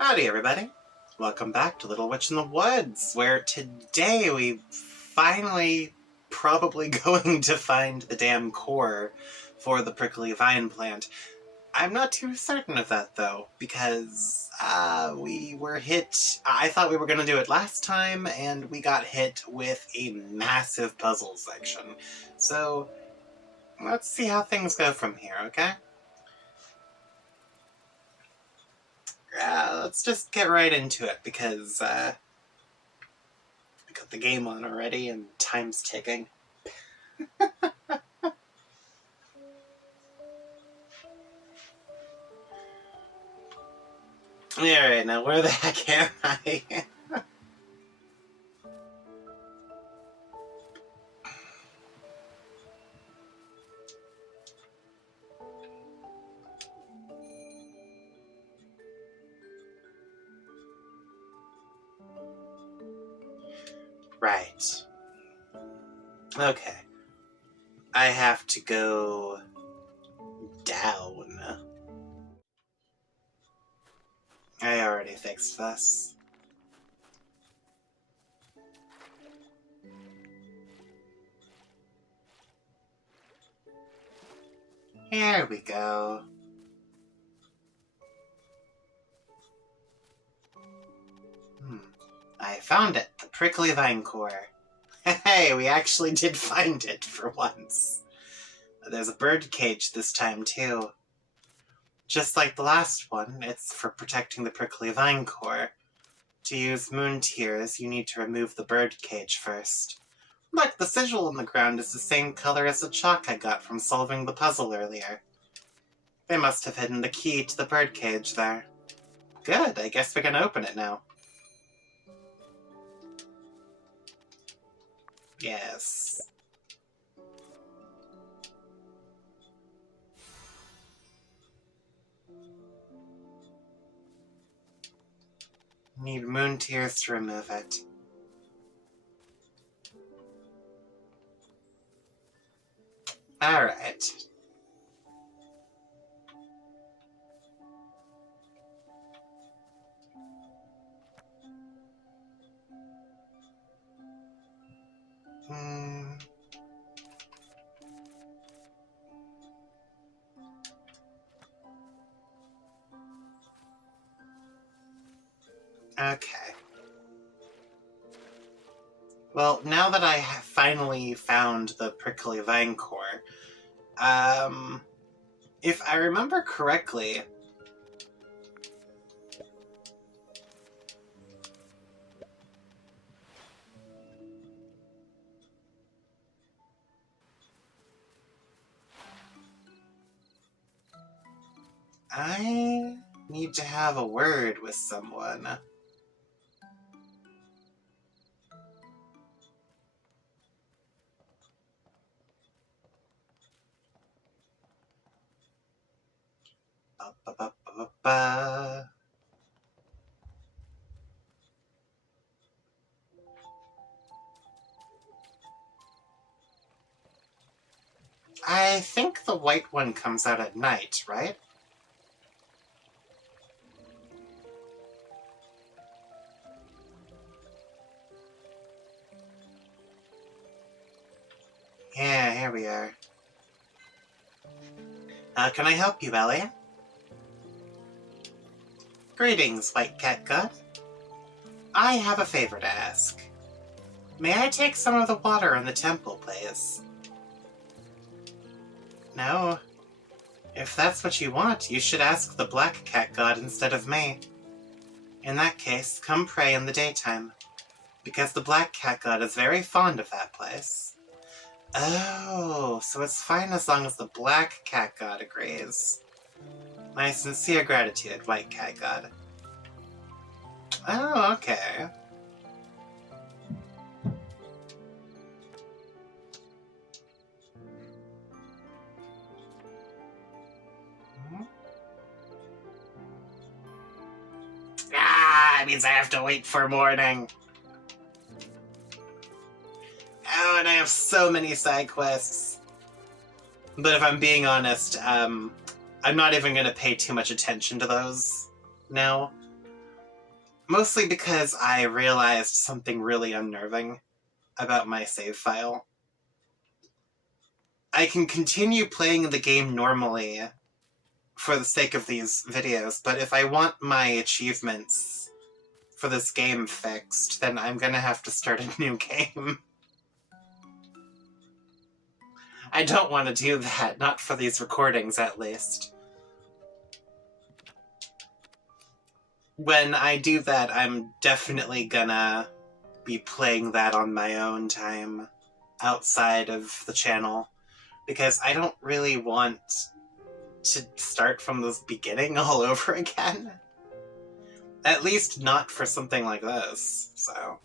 Howdy, everybody. Welcome back to Little Witch in the Woods, where today we finally probably going to find the damn core for the prickly vine plant. I'm not too certain of that, though, because we were hit. I thought we were going to do it last time, and we got hit with a massive puzzle section. So, let's see how things go from here, okay? Let's just get right into it, because I got the game on already and time's ticking. Alright, now where the heck am I? Right. Okay. I have to go down. I already fixed this. Here we go. I found it, the prickly vine core. Hey, we actually did find it for once. There's a bird cage this time, too. Just like the last one, it's for protecting the prickly vine core. To use moon tears, you need to remove the bird cage first. Look, the sigil in the ground is the same color as the chalk I got from solving the puzzle earlier. They must have hidden the key to the birdcage there. Good, I guess we can open it now. Yes. Need moon tears to remove it. Alright. Okay. Well, now that I have finally found the prickly vine core, if I remember correctly, I need to have a word with someone. Ba-ba-ba-ba-ba. I think the white one comes out at night, right? Yeah, here we are. How can I help you, Ellie? Greetings, White Cat God. I have a favor to ask. May I take some of the water in the temple, please? No. If that's what you want, you should ask the Black Cat God instead of me. In that case, come pray in the daytime, because the Black Cat God is very fond of that place. Oh, so it's fine as long as the Black Cat God agrees. My sincere gratitude, White Cat God. Oh, okay. Ah, it means I have to wait for morning. Oh, and I have so many side quests. But if I'm being honest, I'm not even going to pay too much attention to those now. Mostly because I realized something really unnerving about my save file. I can continue playing the game normally for the sake of these videos, but if I want my achievements for this game fixed, then I'm gonna have to start a new game. I don't want to do that, not for these recordings at least. When I do that, I'm definitely gonna be playing that on my own time outside of the channel, because I don't really want to start from the beginning all over again. At least not for something like this, so...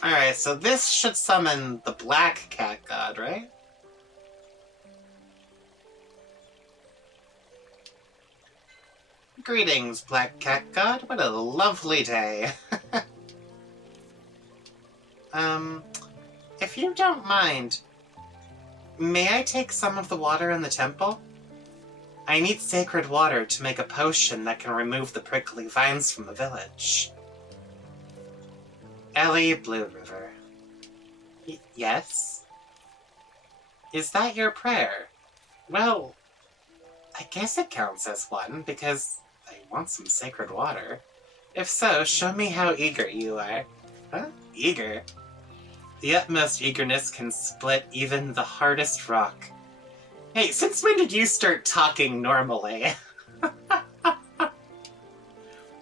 Alright, so this should summon the Black Cat God, right? Greetings, Black Cat God. What a lovely day. If you don't mind, may I take some of the water in the temple? I need sacred water to make a potion that can remove the prickly vines from the village. Ellie, Blue River. Yes? Is that your prayer? Well, I guess it counts as one, because I want some sacred water. If so, show me how eager you are. Huh? Eager? The utmost eagerness can split even the hardest rock. Hey, since when did you start talking normally?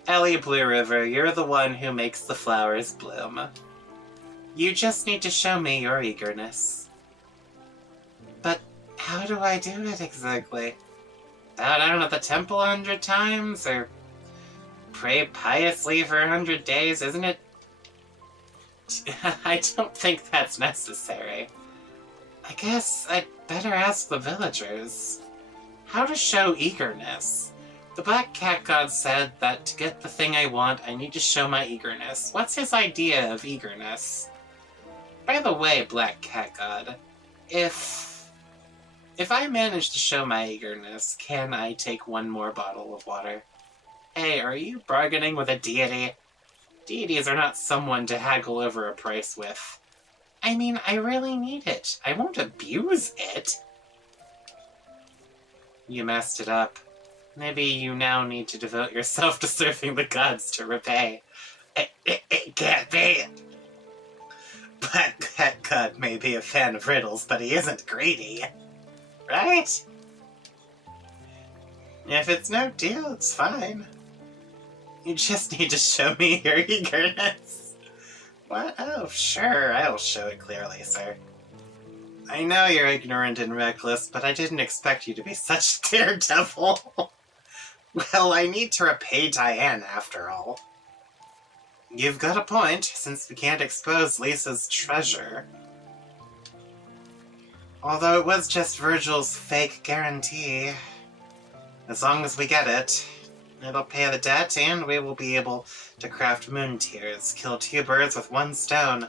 Ellie, Blue River, you're the one who makes the flowers bloom. You just need to show me your eagerness. But how do I do it exactly? Bow down at the temple 100 times, or pray piously for 100 days, isn't it? I don't think that's necessary. I guess I'd better ask the villagers. How to show eagerness? The Black Cat God said that to get the thing I want, I need to show my eagerness. What's his idea of eagerness? By the way, Black Cat God, if I manage to show my eagerness, can I take one more bottle of water? Hey, are you bargaining with a deity? Deities are not someone to haggle over a price with. I mean, I really need it. I won't abuse it. You messed it up. Maybe you now need to devote yourself to serving the gods to repay. It can't be. Black Cat God may be a fan of riddles, but he isn't greedy. Right? If it's no deal, it's fine. You just need to show me your eagerness. What? Oh, sure, I'll show it clearly, sir. I know you're ignorant and reckless, but I didn't expect you to be such a daredevil. Well, I need to repay Diane, after all. You've got a point, since we can't expose Lisa's treasure. Although it was just Virgil's fake guarantee. As long as we get it, it'll pay the debt, and we will be able to craft moon tears, kill 2 birds with 1 stone.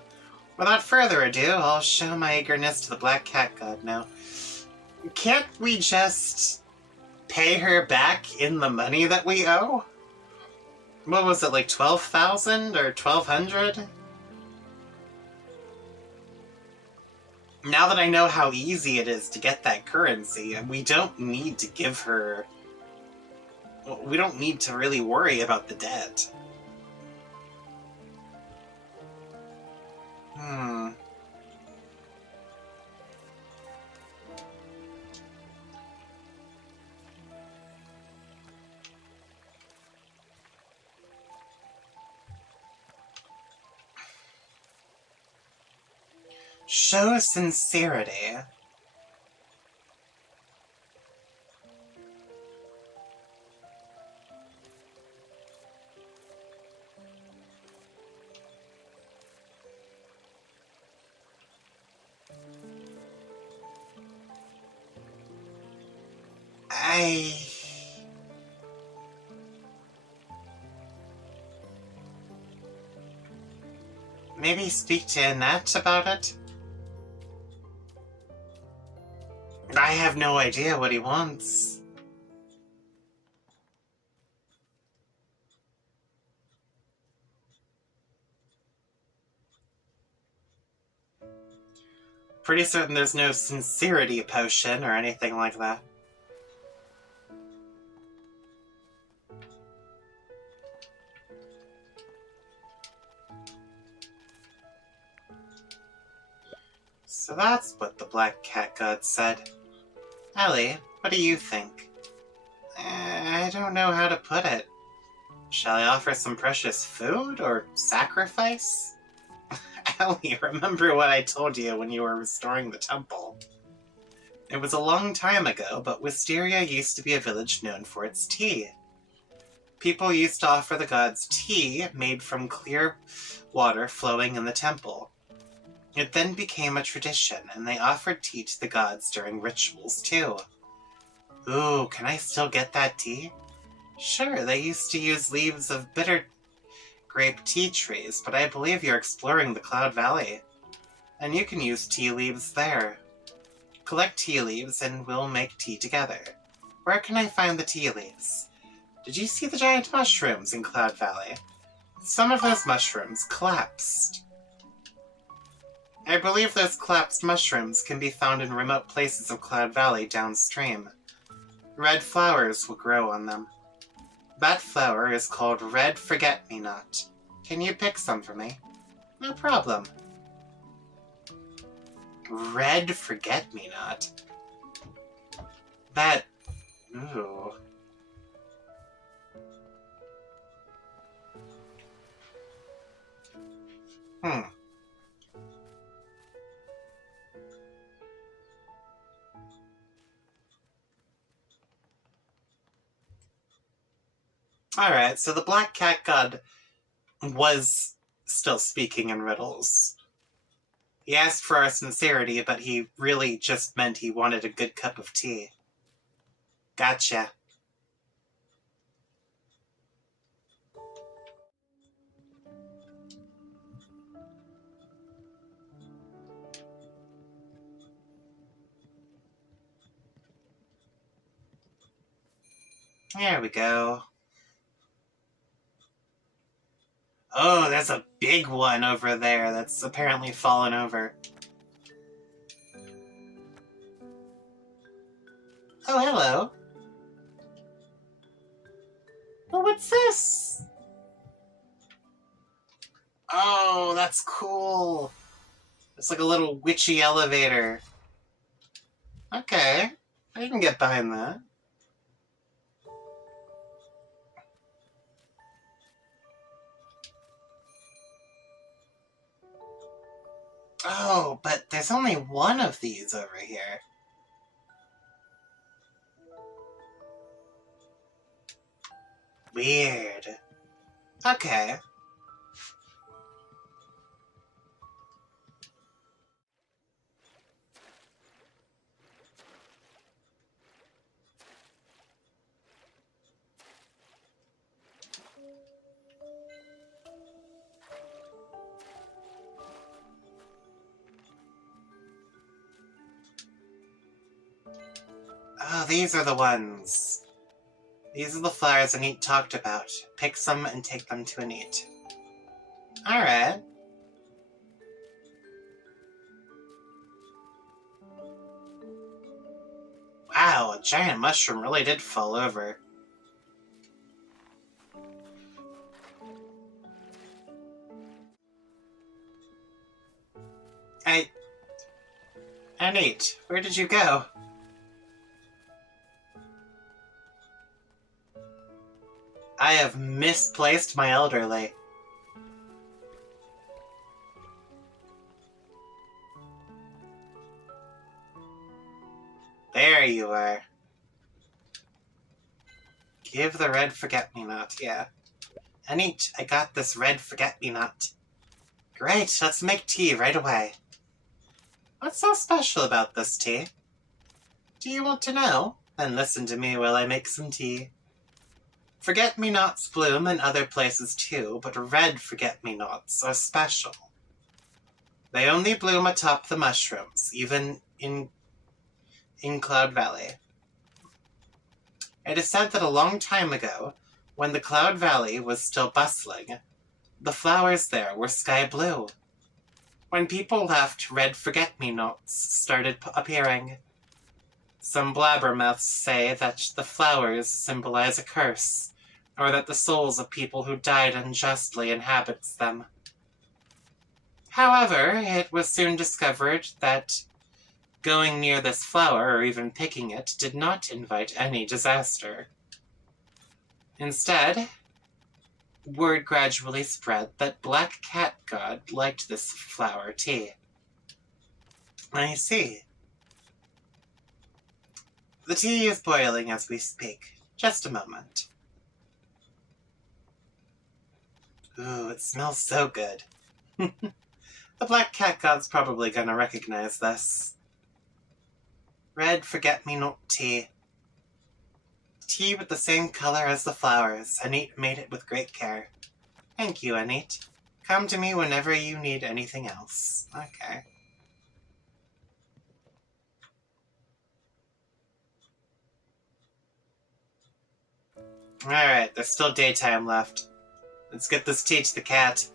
Without further ado, I'll show my eagerness to the Black Cat God now. Can't we just pay her back in the money that we owe? What was it, like 12,000 or 1,200? Now that I know how easy it is to get that currency, we don't need to give her... We don't need to really worry about the debt. Show sincerity. Maybe speak to Annette about it? I have no idea what he wants. Pretty certain there's no sincerity potion or anything like that. So that's what the Black Cat God said. Ellie, what do you think? I don't know how to put it. Shall I offer some precious food or sacrifice? Ellie, remember what I told you when you were restoring the temple. It was a long time ago, but Wisteria used to be a village known for its tea. People used to offer the gods tea made from clear water flowing in the temple. It then became a tradition, and they offered tea to the gods during rituals too. Ooh, can I still get that tea? Sure, they used to use leaves of bitter grape tea trees, but I believe you're exploring the Cloud Valley. And you can use tea leaves there. Collect tea leaves and we'll make tea together. Where can I find the tea leaves? Did you see the giant mushrooms in Cloud Valley? Some of those mushrooms collapsed. I believe those collapsed mushrooms can be found in remote places of Cloud Valley downstream. Red flowers will grow on them. That flower is called Red Forget-Me-Not. Can you pick some for me? No problem. Red Forget-Me-Not? That... ooh. Alright, so the Black Cat God was still speaking in riddles. He asked for our sincerity, but he really just meant he wanted a good cup of tea. Gotcha. There we go. Oh, there's a big one over there that's apparently fallen over. Oh, hello. Oh, what's this? Oh, that's cool. It's like a little witchy elevator. Okay, I can get behind that. Oh, but there's only one of these over here. Weird. Okay. Oh, these are the ones. These are the flowers Anit talked about. Pick some and take them to Anit. Alright. Wow, a giant mushroom really did fall over. Anit, where did you go? I have misplaced my elderly. There you are. Give the red forget-me-not, yeah. Anit, I got this red forget-me-not. Great, let's make tea right away. What's so special about this tea? Do you want to know? Then listen to me while I make some tea. Forget-me-nots bloom in other places too, but red forget-me-nots are special. They only bloom atop the mushrooms, even in Cloud Valley. It is said that a long time ago, when the Cloud Valley was still bustling, the flowers there were sky blue. When people left, red forget-me-nots started appearing. Some blabbermouths say that the flowers symbolize a curse, or that the souls of people who died unjustly inhabits them. However, it was soon discovered that going near this flower, or even picking it, did not invite any disaster. Instead, word gradually spread that Black Cat God liked this flower tea. I see. The tea is boiling as we speak. Just a moment. Ooh, it smells so good. The Black Cat God's probably gonna recognize this. Red forget-me-not tea. Tea with the same color as the flowers. Anit made it with great care. Thank you, Anit. Come to me whenever you need anything else. Okay. Alright, there's still daytime left. Let's get this tea to the cat.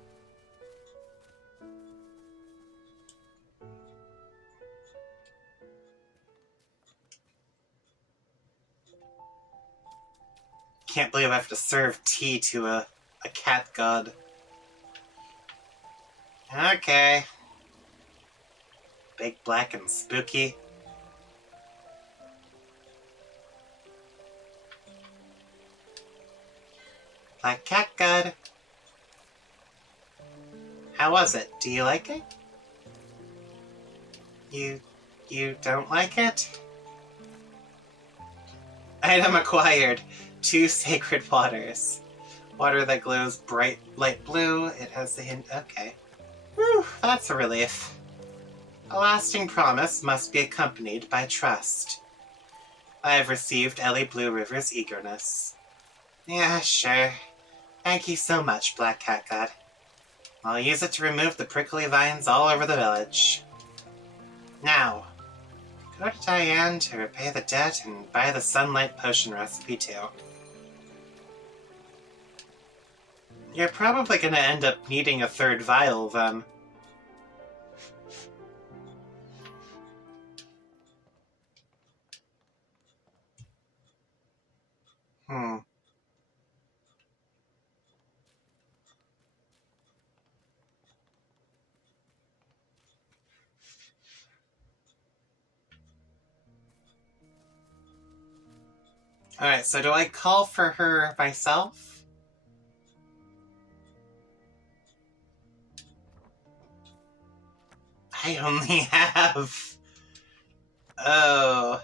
Can't believe I have to serve tea to a cat god. Okay. Big, black, and spooky. Black cat god. How was it? Do you like it? You don't like it? Item acquired. 2 sacred waters. Water that glows bright light blue. It has the hint. Okay. Whew, that's a relief. A lasting promise must be accompanied by trust. I have received Ellie Blue River's eagerness. Yeah, sure. Thank you so much, Black Cat God. I'll use it to remove the prickly vines all over the village. Now, go to Diane to repay the debt and buy the sunlight potion recipe too. You're probably gonna end up needing a 3rd vial, then. Alright, so do I call for her myself? I only have... Oh.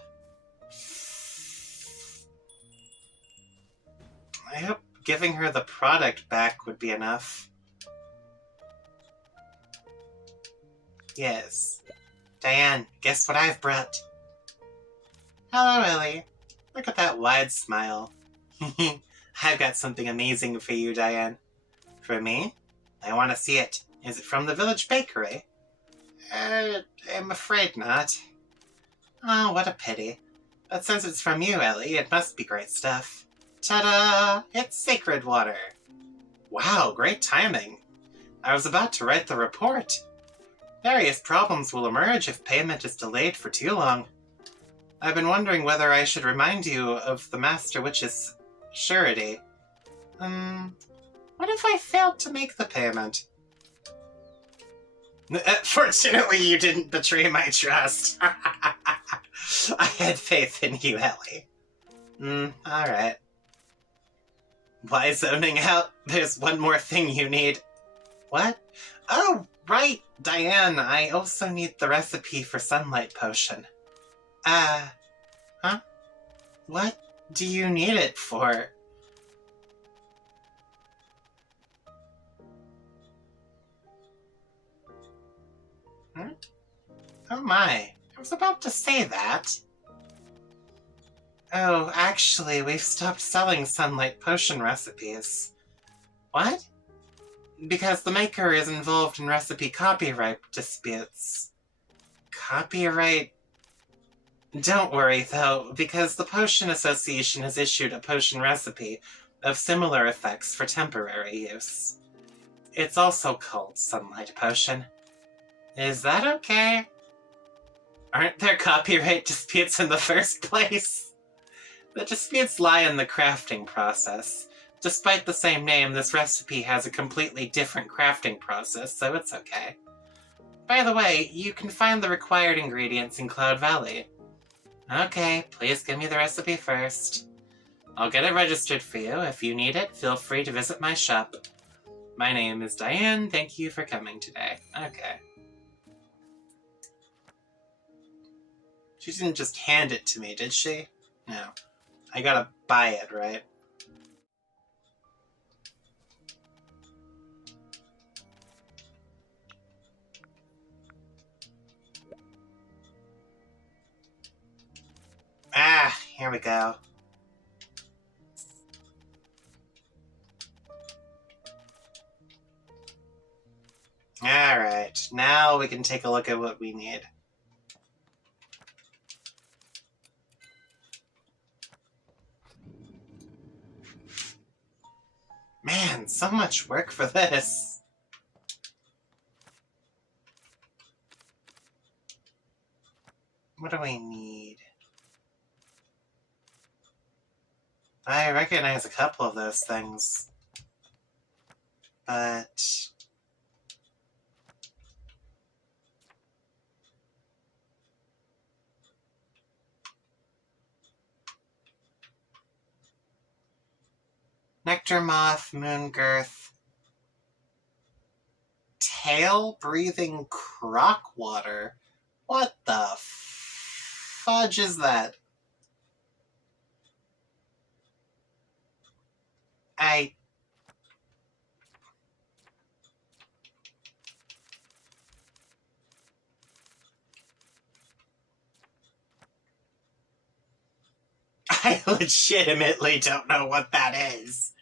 I hope giving her the product back would be enough. Yes. Diane, guess what I've brought? Hello, Ellie. Look at that wide smile. I've got something amazing for you, Diane. For me? I want to see it. Is it from the village bakery? I'm afraid not. Oh, what a pity. But since it's from you, Ellie, it must be great stuff. Ta-da! It's sacred water. Wow, great timing. I was about to write the report. Various problems will emerge if payment is delayed for too long. I've been wondering whether I should remind you of the Master Witch's surety. What if I failed to make the payment? Fortunately, you didn't betray my trust. I had faith in you, Ellie. Alright. Why zoning out? There's one more thing you need. What? Oh, right, Diane, I also need the recipe for sunlight potion. Huh? What do you need it for? Oh my, I was about to say that. Oh, actually, we've stopped selling sunlight potion recipes. What? Because the maker is involved in recipe copyright disputes. Copyright? Don't worry, though, because the Potion Association has issued a potion recipe of similar effects for temporary use. It's also called Sunlight Potion. Is that okay? Aren't there copyright disputes in the first place? The disputes lie in the crafting process. Despite the same name, this recipe has a completely different crafting process, so it's okay. By the way, you can find the required ingredients in Cloud Valley. Okay, please give me the recipe first. I'll get it registered for you. If you need it, feel free to visit my shop. My name is Diane. Thank you for coming today. Okay. She didn't just hand it to me, did she? No. I gotta buy it, right? Ah, here we go. Alright, now we can take a look at what we need. Man, so much work for this. What do we need? I recognize a couple of those things. But... Nectar Moth, Moongirth... Tail-breathing croc water? What the fudge is that? I legitimately don't know what that is.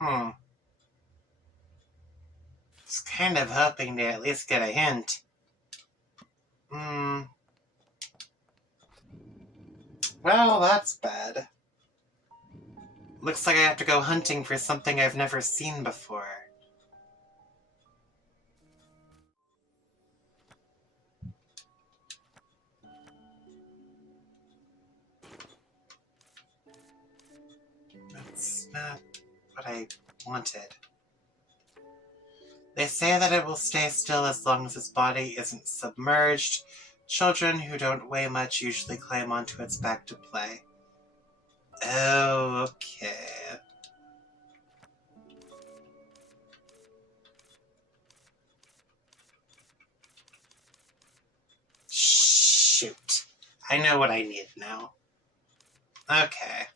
I was kind of hoping to at least get a hint. Well, that's bad. Looks like I have to go hunting for something I've never seen before. That's not what I wanted. They say that it will stay still as long as its body isn't submerged. Children who don't weigh much usually climb onto its back to play. Oh, okay. Shoot. I know what I need now. Okay.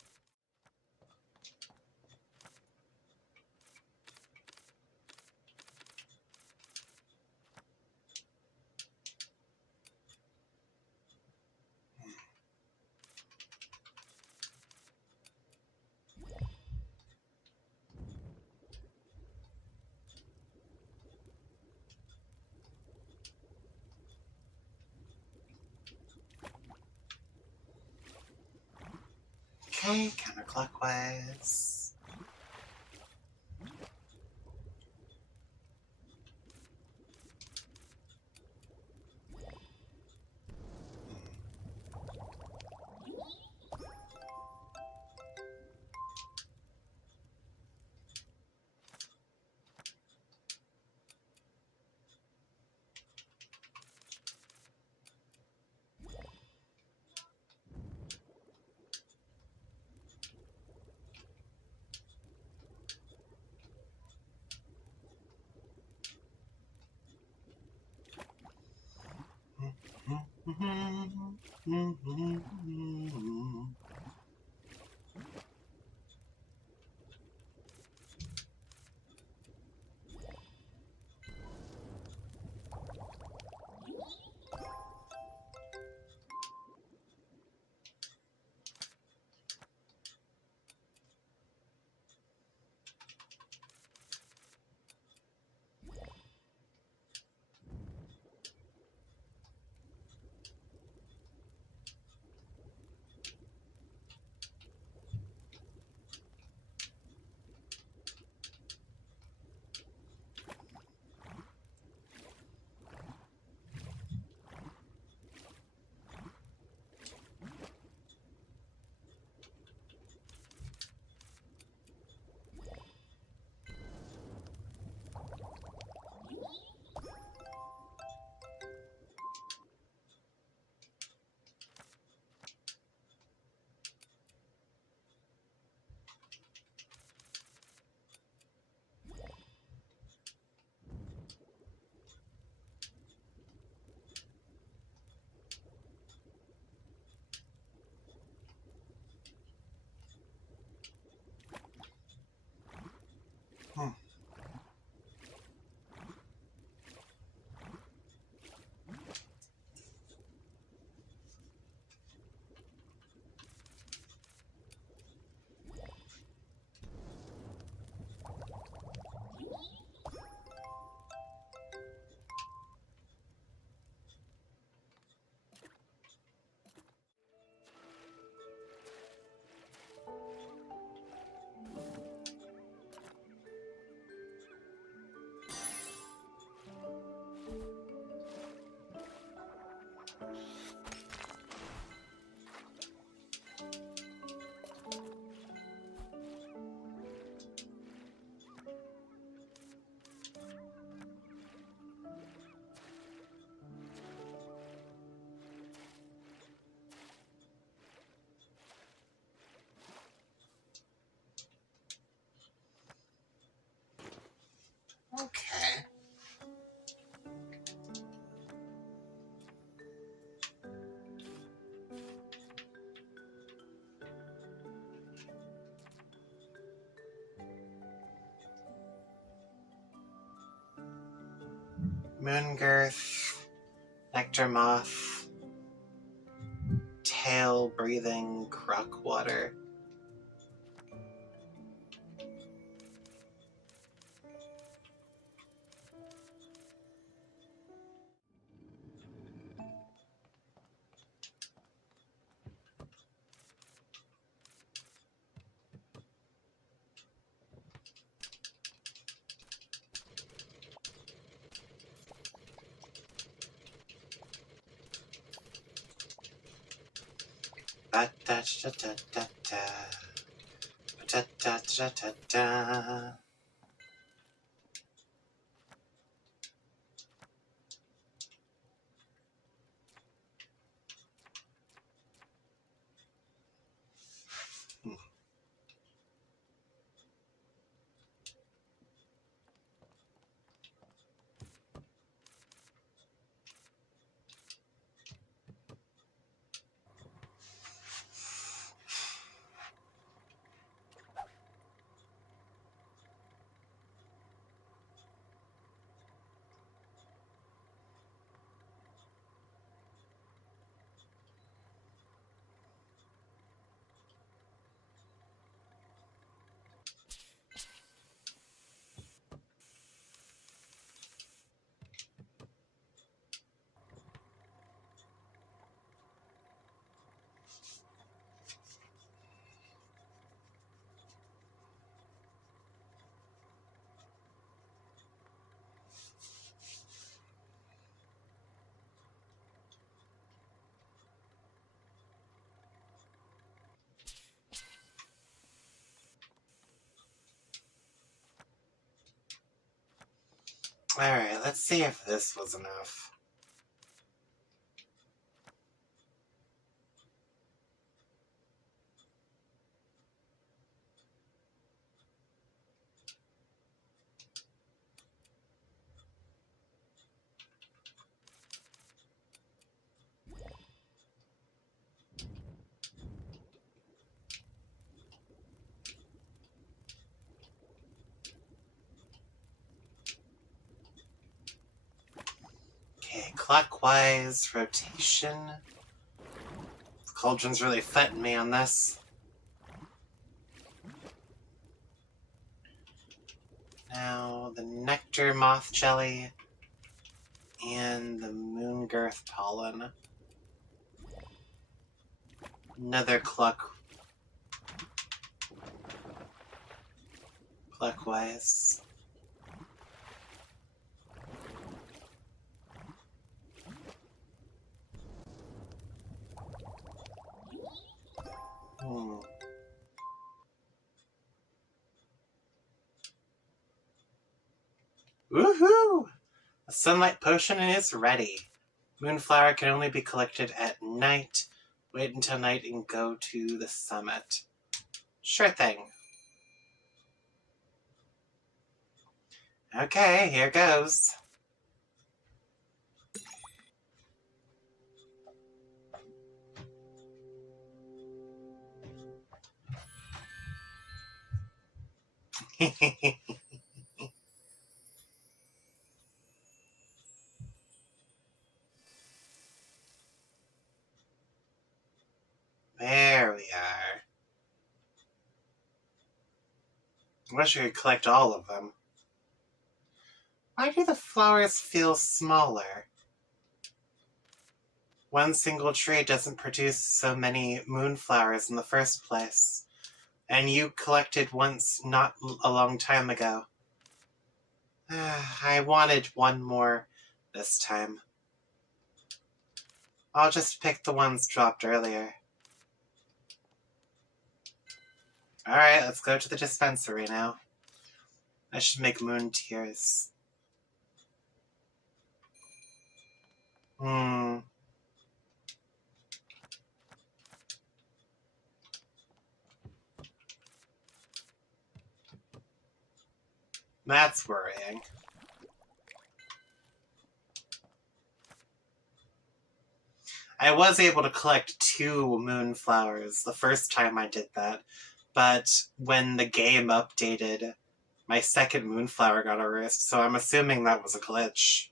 Okay, counterclockwise. Okay. Moongirth, nectar moth, tail breathing croc water. Da da da da da da da da da da da. Alright, let's see if this was enough. clockwise rotation. The cauldron's really fetting me on this. Now, the nectar moth jelly and the moon girth pollen. Another clockwise. Woohoo! A sunlight potion is ready. Moonflower can only be collected at night. Wait until night and go to the summit. Sure thing. Okay, here goes. There we are. I wish I could collect all of them. Why do the flowers feel smaller? One single tree doesn't produce so many moonflowers in the first place. And you collected once not a long time ago. I wanted one more this time. I'll just pick the ones dropped earlier. Alright, let's go to the dispensary now. I should make moon tears. That's worrying. I was able to collect 2 moonflowers the first time I did that, but when the game updated, my second moonflower got erased, so I'm assuming that was a glitch.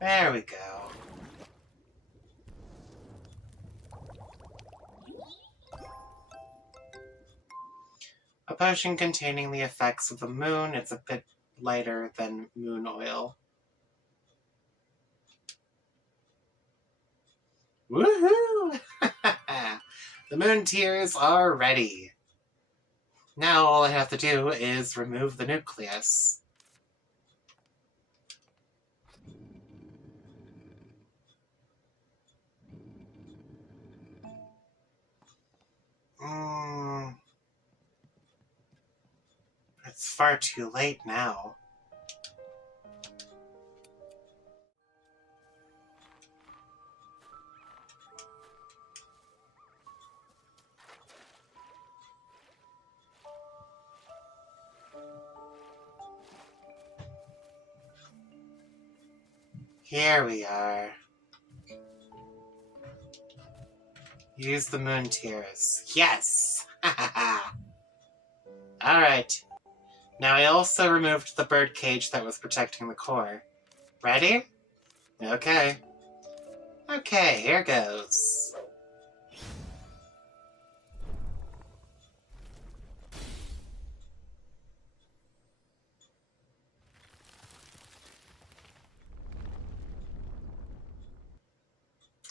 There we go. A potion containing the effects of the moon. It's a bit lighter than moon oil. Woohoo! The moon tears are ready. Now all I have to do is remove the nucleus. It's far too late now. Here we are. Use the moon tears. Yes! Alright. Now I also removed the bird cage that was protecting the core. Ready? Okay. Okay, here goes.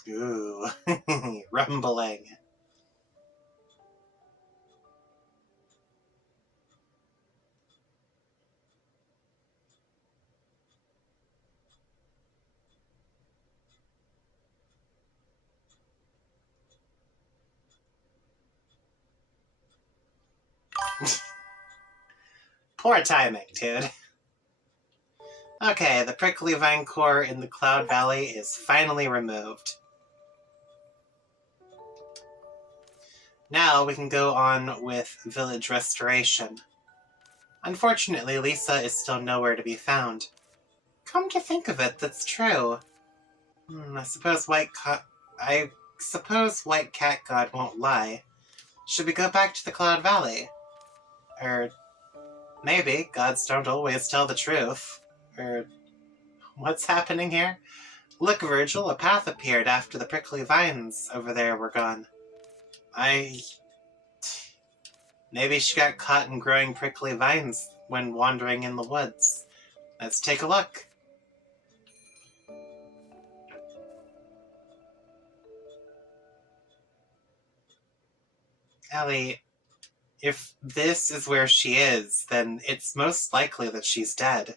Ooh, rumbling. Poor timing, dude. Okay, the prickly vine core in the Cloud Valley is finally removed. Now we can go on with village restoration. Unfortunately, Lisa is still nowhere to be found. Come to think of it, that's true. I suppose White Cat God won't lie. Should we go back to the Cloud Valley? Or maybe gods don't always tell the truth. Or what's happening here? Look, Virgil, a path appeared after the prickly vines over there were gone. Maybe she got caught in growing prickly vines when wandering in the woods. Let's take a look. Ellie, if this is where she is, then it's most likely that she's dead.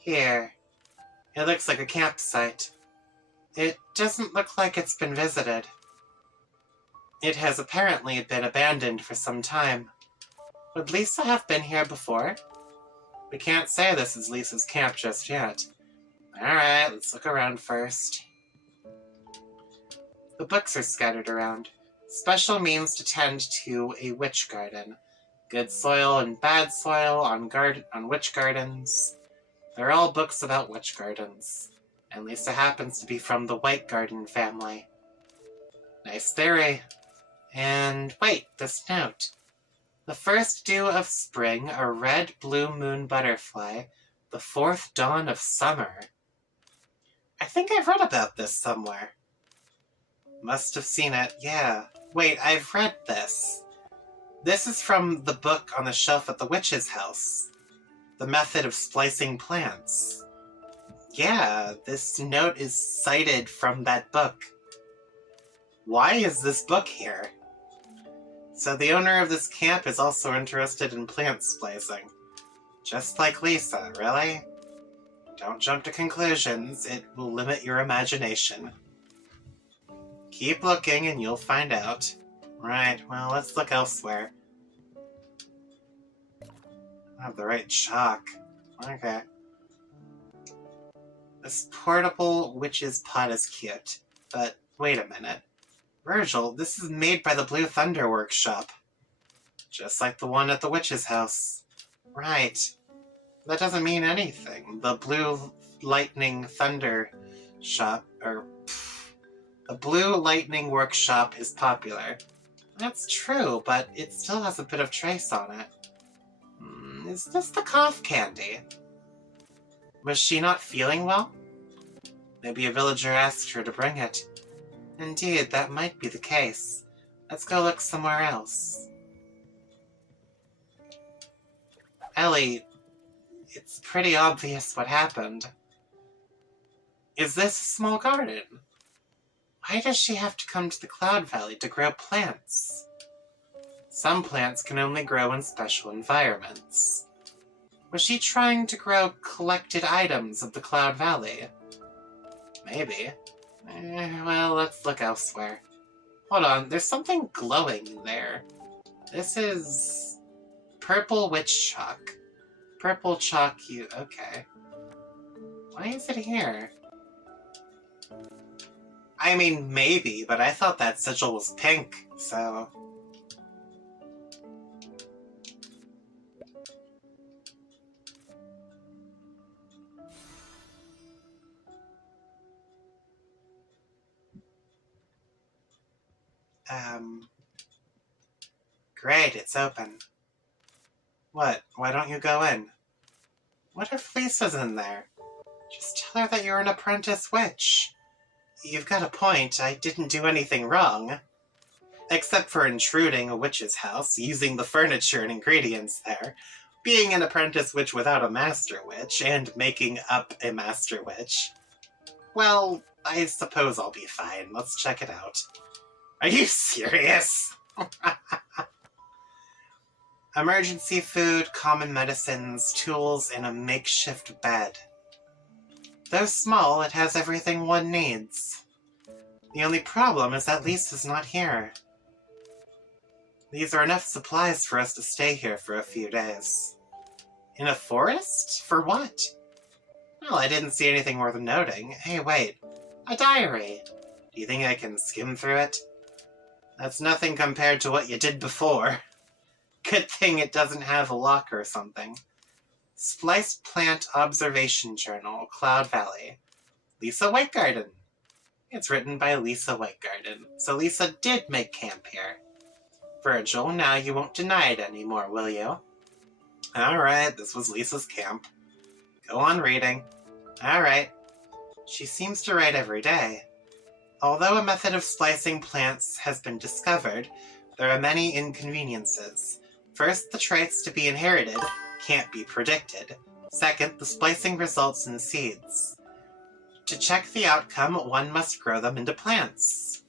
Here. It looks like a campsite. It doesn't look like it's been visited. It has apparently been abandoned for some time. Would Lisa have been here before? We can't say this is Lisa's camp just yet. Alright, let's look around first. The books are scattered around. Special means to tend to a witch garden. Good soil and bad soil on witch gardens. They're all books about witch gardens. And Lisa happens to be from the Whitegarden family. Nice theory. And wait, this note. The first dew of spring, a red blue moon butterfly, the fourth dawn of summer. I think I've read about this somewhere. Must have seen it, yeah. Wait, I've read this. This is from the book on the shelf at the witch's house. The method of splicing plants. Yeah, this note is cited from that book. Why is this book here? So the owner of this camp is also interested in plant splicing. Just like Lisa, really? Don't jump to conclusions, it will limit your imagination. Keep looking and you'll find out. Right, well, let's look elsewhere. I have the right chalk. Okay. This portable witch's pot is cute, but wait a minute. Virgil, this is made by the Blue Thunder Workshop. Just like the one at the witch's house. Right. That doesn't mean anything. The Blue Lightning Thunder Shop, the Blue Lightning Workshop is popular. That's true, but it still has a bit of trace on it. Is this the cough candy? Was she not feeling well? Maybe a villager asked her to bring it. Indeed, that might be the case. Let's go look somewhere else. Ellie, it's pretty obvious what happened. Is this a small garden? Why does she have to come to the Cloud Valley to grow plants? Some plants can only grow in special environments. Was she trying to grow collected items of the Cloud Valley? Maybe. Well, let's look elsewhere. Hold on, there's something glowing there. This is purple witch chalk. Purple chalk, okay. Why is it here? I mean, maybe, but I thought that sigil was pink, so... Great, it's open. What? Why don't you go in? What if Lisa's in there? Just tell her that you're an apprentice witch. You've got a point, I didn't do anything wrong. Except for intruding a witch's house, using the furniture and ingredients there, being an apprentice witch without a master witch, and making up a master witch. Well, I suppose I'll be fine. Let's check it out. Are you serious? Emergency food, common medicines, tools, and a makeshift bed. Though small, it has everything one needs. The only problem is that Lisa's not here. These are enough supplies for us to stay here for a few days. In a forest? For what? Well, I didn't see anything worth noting. Hey, wait. A diary. Do you think I can skim through it? That's nothing compared to what you did before. Good thing it doesn't have a lock or something. Spliced Plant Observation Journal, Cloud Valley. Lisa Whitegarden. It's written by Lisa Whitegarden. So Lisa did make camp here. Virgil, now you won't deny it anymore, will you? Alright, this was Lisa's camp. Go on reading. Alright. She seems to write every day. Although a method of splicing plants has been discovered, there are many inconveniences. First, the traits to be inherited can't be predicted. Second, the splicing results in seeds. To check the outcome, one must grow them into plants.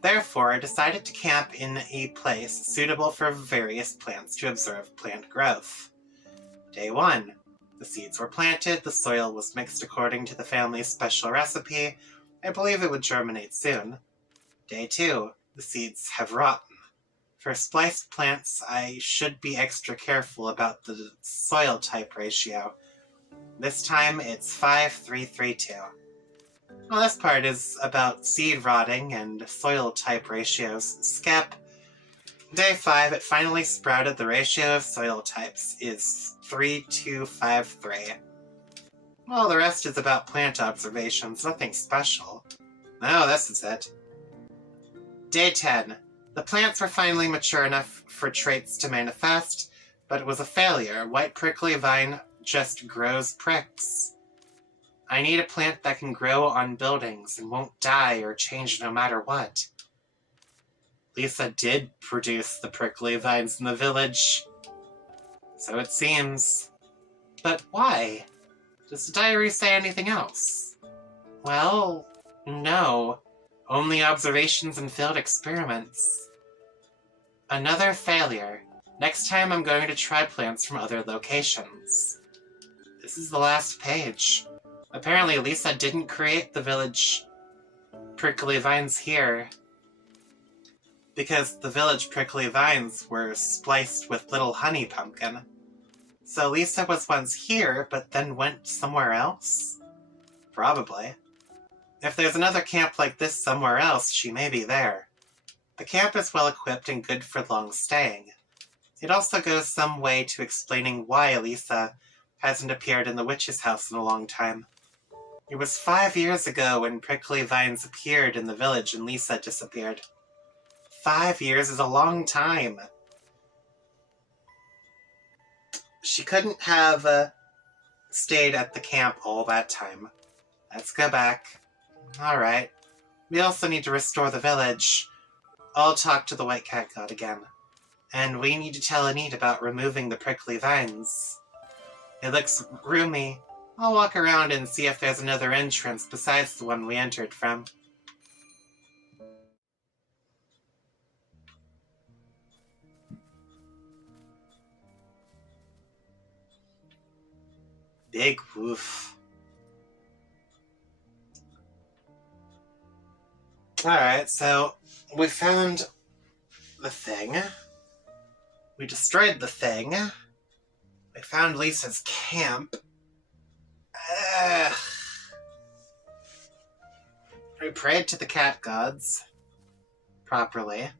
Therefore, I decided to camp in a place suitable for various plants to observe plant growth. Day 1. The seeds were planted, the soil was mixed according to the family's special recipe. I believe it would germinate soon. Day 2. The seeds have rotten. For spliced plants, I should be extra careful about the soil type ratio. This time, it's 5:3:3:2. Well, this part is about seed rotting and soil type ratios. Skip. Day 5, it finally sprouted. The ratio of soil types is 3:2:5:3. Well, the rest is about plant observations, nothing special. Oh, this is it. Day 10. The plants were finally mature enough for traits to manifest, but it was a failure. White prickly vine just grows pricks. I need a plant that can grow on buildings and won't die or change no matter what. Lisa did produce the prickly vines in the village. So it seems. But why? Does the diary say anything else? Well, no. Only observations and failed experiments. Another failure. Next time I'm going to try plants from other locations. This is the last page. Apparently Lisa didn't create the village prickly vines here, because the village prickly vines were spliced with little honey pumpkin. So Lisa was once here, but then went somewhere else? Probably. If there's another camp like this somewhere else, she may be there. The camp is well equipped and good for long staying. It also goes some way to explaining why Lisa hasn't appeared in the witch's house in a long time. It was 5 years ago when prickly vines appeared in the village and Lisa disappeared. 5 years is a long time. She couldn't have stayed at the camp all that time. Let's go back. Alright. We also need to restore the village. I'll talk to the White Cat God again. And we need to tell Anit about removing the prickly vines. It looks roomy. I'll walk around and see if there's another entrance besides the one we entered from. Big woof. Alright, so we found the thing. We destroyed the thing. We found Lisa's camp. We prayed to the cat gods. Properly.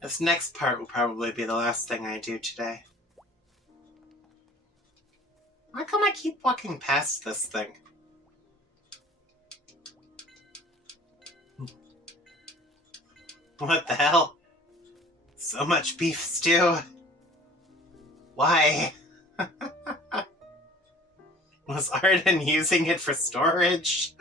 This next part will probably be the last thing I do today. Why come I keep walking past this thing? What the hell? So much beef stew. Why? Was Arden using it for storage?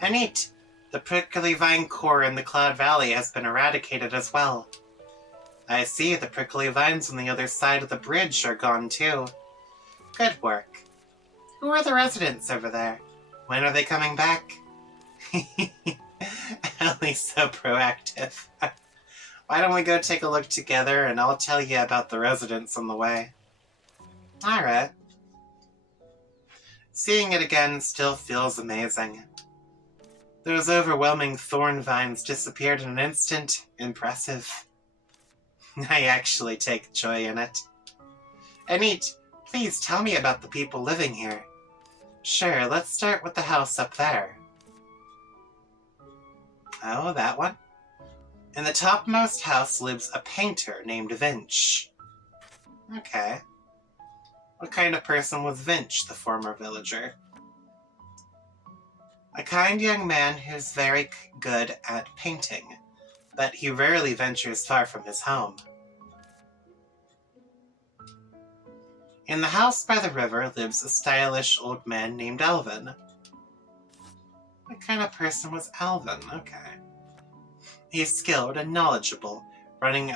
Anit, The prickly vine core in the Cloud Valley has been eradicated as well. I see the prickly vines on the other side of the bridge are gone too. Good work. Who are the residents over there? When are they coming back? Ellie's so proactive. Why don't we go take a look together and I'll tell you about the residents on the way. Alright. Seeing it again still feels amazing. Those overwhelming thorn vines disappeared in an instant. Impressive. I actually take joy in it. Anit, please tell me about the people living here. Sure, let's start with the house up there. Oh, that one? In the topmost house lives a painter named Vinch. Okay. What kind of person was Vinch, the former villager? A kind young man who's very good at painting, but he rarely ventures far from his home. In the house by the river lives a stylish old man named Alvin. What kind of person was Alvin? Okay. He's skilled and knowledgeable, running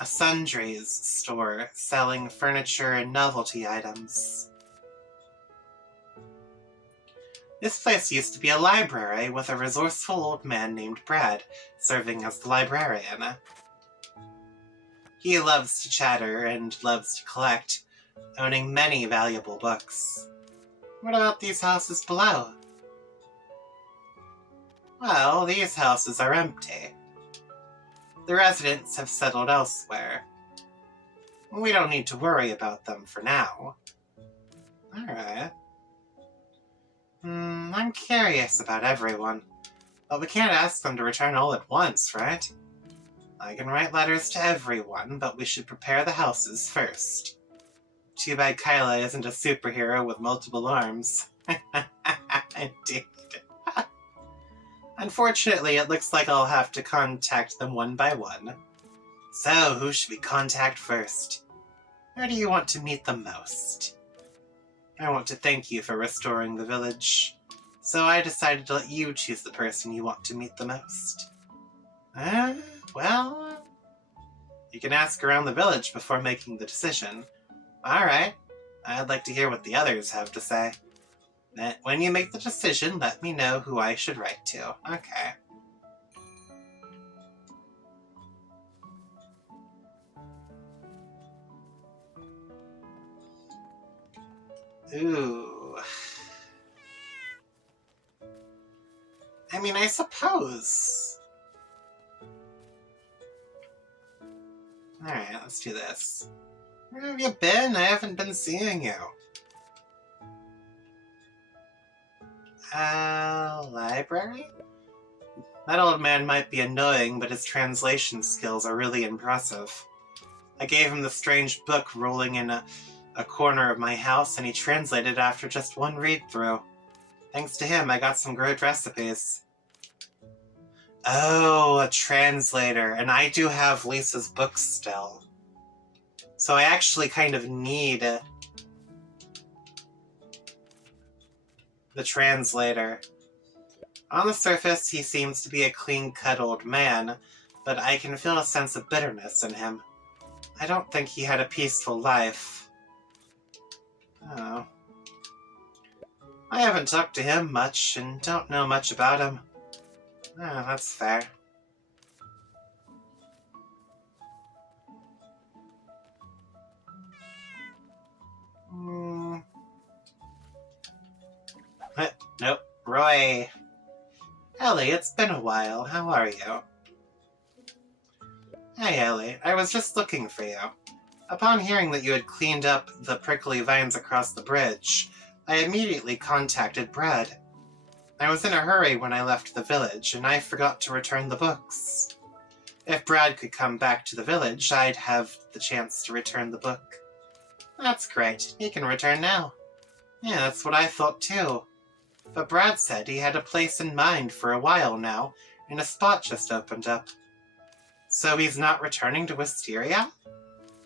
a sundries store selling furniture and novelty items. This place used to be a library with a resourceful old man named Brad serving as the librarian. He loves to chatter and loves to collect, owning many valuable books. What about these houses below? Well, these houses are empty. The residents have settled elsewhere. We don't need to worry about them for now. Alright. I'm curious about everyone, but we can't ask them to return all at once, right? I can write letters to everyone, but we should prepare the houses first. Too bad Kyla isn't a superhero with multiple arms. Indeed. Unfortunately, it looks like I'll have to contact them one by one. So, who should we contact first? Where do you want to meet them most? I want to thank you for restoring the village, so I decided to let you choose the person you want to meet the most. Well, you can ask around the village before making the decision. Alright, I'd like to hear what the others have to say. When you make the decision, let me know who I should write to. Okay. Ooh. I mean, I suppose. Alright, let's do this. Where have you been? I haven't been seeing you. Library? That old man might be annoying, but his translation skills are really impressive. I gave him the strange book rolling in a corner of my house, and he translated after just one read-through. Thanks to him, I got some great recipes. Oh, a translator. And I do have Lisa's books still. So I actually kind of need the translator. On the surface, he seems to be a clean-cut old man, but I can feel a sense of bitterness in him. I don't think he had a peaceful life. Oh. I haven't talked to him much, and don't know much about him. Oh, that's fair. Nope. Roy. Ellie, it's been a while. How are you? Hey, Ellie. I was just looking for you. Upon hearing that you had cleaned up the prickly vines across the bridge, I immediately contacted Brad. I was in a hurry when I left the village, and I forgot to return the books. If Brad could come back to the village, I'd have the chance to return the book. That's great. He can return now. Yeah, that's what I thought too. But Brad said he had a place in mind for a while now, and a spot just opened up. So he's not returning to Wisteria?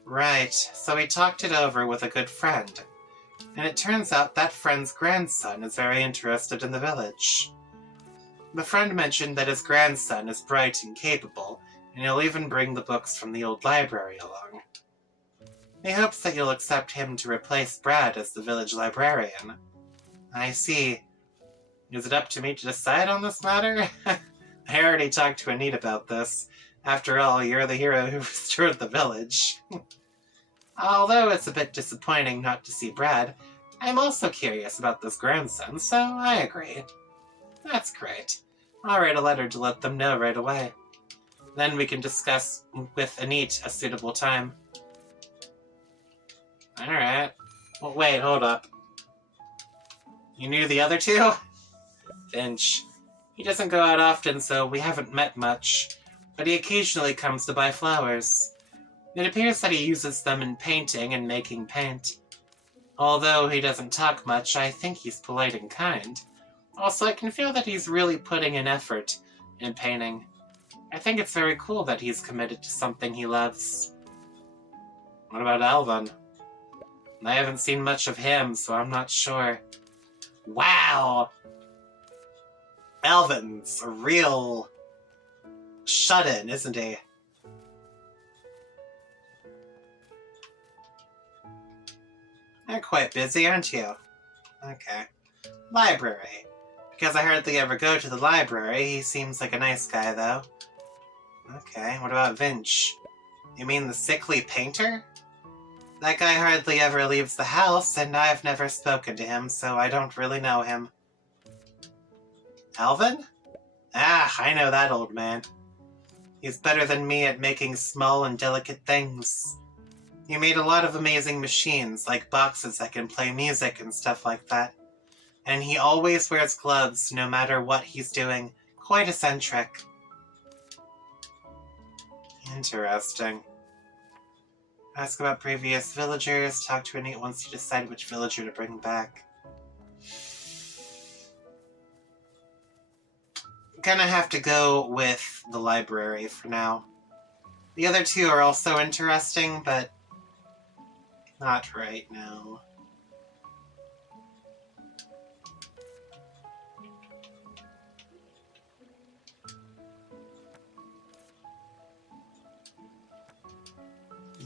Right, so he talked it over with a good friend. And it turns out that friend's grandson is very interested in the village. The friend mentioned that his grandson is bright and capable, and he'll even bring the books from the old library along. He hopes that you'll accept him to replace Brad as the village librarian. I see. Is it up to me to decide on this matter? I already talked to Anita about this. After all, you're the hero who restored the village. Although it's a bit disappointing not to see Brad, I'm also curious about this grandson, so I agree. That's great. I'll write a letter to let them know right away. Then we can discuss with Anita a suitable time. Alright. Well, wait, hold up. You knew the other two? Finch. He doesn't go out often, so we haven't met much, but he occasionally comes to buy flowers. It appears that he uses them in painting and making paint. Although he doesn't talk much, I think he's polite and kind. Also, I can feel that he's really putting in effort in painting. I think it's very cool that he's committed to something he loves. What about Alvin? I haven't seen much of him, so I'm not sure. Wow! Alvin's a real shut-in, isn't he? You're quite busy, aren't you? Okay. Library. Because I hardly ever go to the library, he seems like a nice guy, though. Okay, what about Vince? You mean the sickly painter? That guy hardly ever leaves the house, and I've never spoken to him, so I don't really know him. Alvin? Ah, I know that old man. He's better than me at making small and delicate things. He made a lot of amazing machines, like boxes that can play music and stuff like that. And he always wears gloves, no matter what he's doing. Quite eccentric. Interesting. Ask about previous villagers, talk to Anita once you decide which villager to bring back. Gonna have to go with the library for now. The other two are also interesting, but not right now.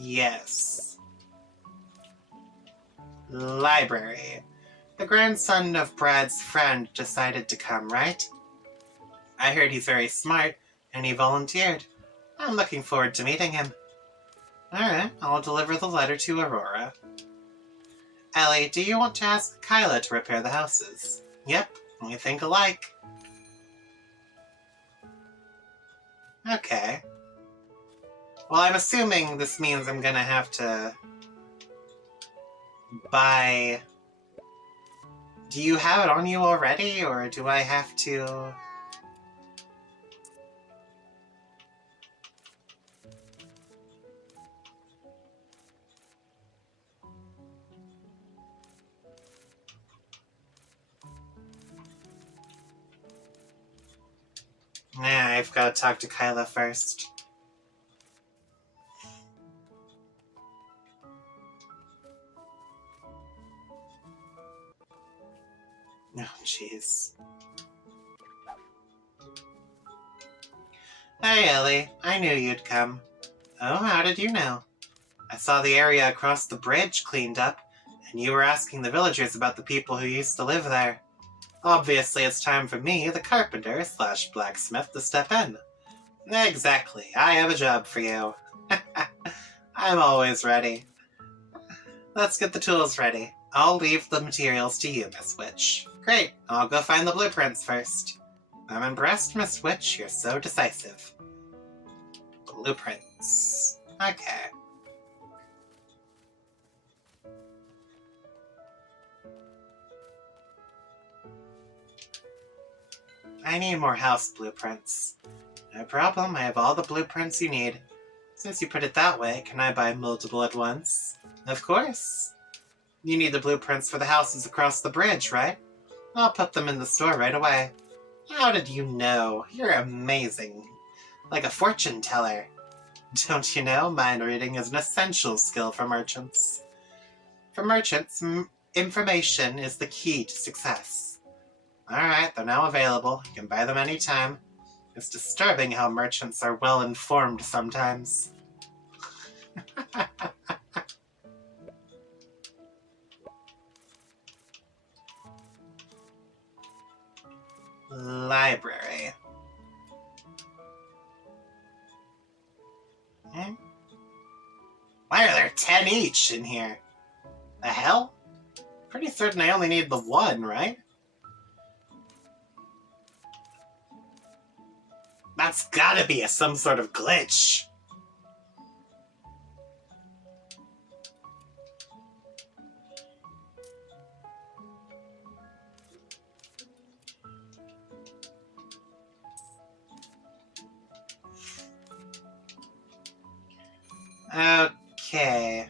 Yes. Library. The grandson of Brad's friend decided to come, right? I heard he's very smart, and he volunteered. I'm looking forward to meeting him. Alright, I'll deliver the letter to Aurora. Ellie, do you want to ask Kyla to repair the houses? Yep, we think alike. Okay. Well, I'm assuming this means I'm gonna have to buy... Do you have it on you already, or do I have to... Nah, I've got to talk to Kyla first. Oh, jeez. Hey, Ellie. I knew you'd come. Oh, how did you know? I saw the area across the bridge cleaned up, and you were asking the villagers about the people who used to live there. Obviously, it's time for me, the carpenter / blacksmith, to step in. Exactly. I have a job for you. I'm always ready. Let's get the tools ready. I'll leave the materials to you, Miss Witch. Great. I'll go find the blueprints first. I'm impressed, Miss Witch. You're so decisive. Blueprints. Okay. I need more house blueprints. No problem, I have all the blueprints you need. Since you put it that way, can I buy multiple at once? Of course. You need the blueprints for the houses across the bridge, right? I'll put them in the store right away. How did you know? You're amazing. Like a fortune teller. Don't you know, mind reading is an essential skill for merchants. For merchants, information is the key to success. Alright, they're now available. You can buy them anytime. It's disturbing how merchants are well informed sometimes. Library. Hmm? Why are there 10 each in here? The hell? Pretty certain I only need the one, right? That's gotta be some sort of glitch. Okay.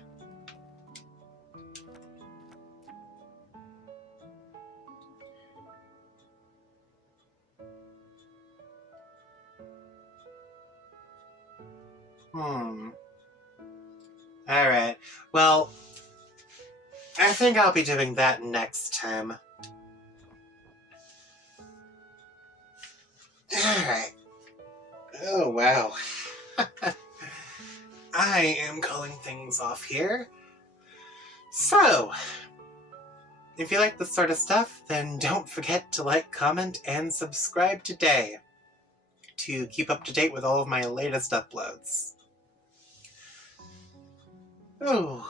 Alright. Well, I think I'll be doing that next time. Alright. Oh, wow. I am calling things off here. So, if you like this sort of stuff, then don't forget to like, comment, and subscribe today to keep up to date with all of my latest uploads. Ooh.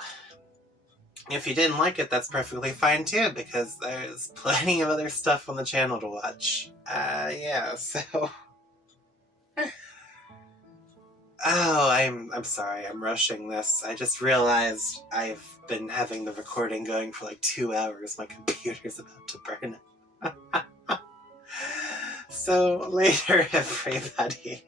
If you didn't like it, that's perfectly fine too, because there's plenty of other stuff on the channel to watch. Yeah, so... Oh, I'm sorry, I'm rushing this. I just realized I've been having the recording going for like 2 hours. My computer's about to burn. So, later, everybody.